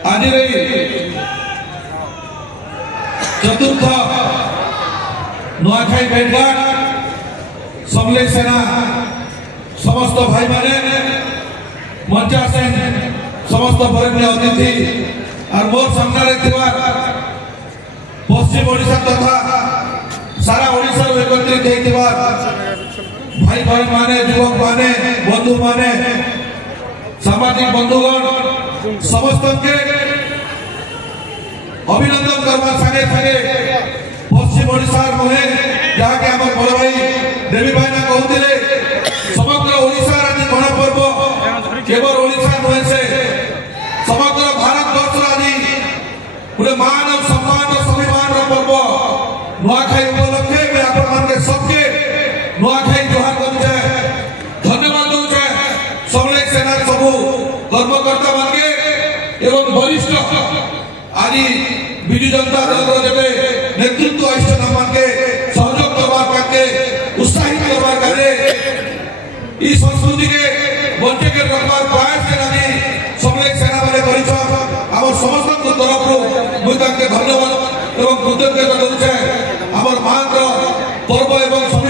आज चतुर्थ नुआखाई भेटघाट समलेई सेना समस्त भाई माने मंचा सेन समस्त बरेण्य अतिथि और मोर सामने पश्चिम ओडिशा तथा सारा ओडिशा एकत्रित भाई भाई माने युवक माने बंधु माने सामाजिक बंधुगण समस्त के अभिनंदन करवा संगे संगे पश्चिम ओडिशा नुहे जहाँ के आम बड़ भाई देवी भाई कहते समग्र ओडिशा आज गणपर्व केवल ओडिशा नुहे से समग्र भारत वर्ष आज गोटे मान और सम्मान और स्वाभिमान पर्व नुआखाई उपलक्षे मैं आप सबके नुआखाई जोहार करुचे धन्यवाद दूचे समलेई सेना सबू कर्मकर्ता मान के एवं वरिष्ठ आज विजु जनता दल नेतृत्व इष्ट मान के सहयोग करवा के उत्साहित करवा संस्कृति के बंचे के रखबार प्रयास के आज समलेई सेना मैंने समस्त तरफ मुझे धन्यवाद एवं कृतज्ञता करुचे।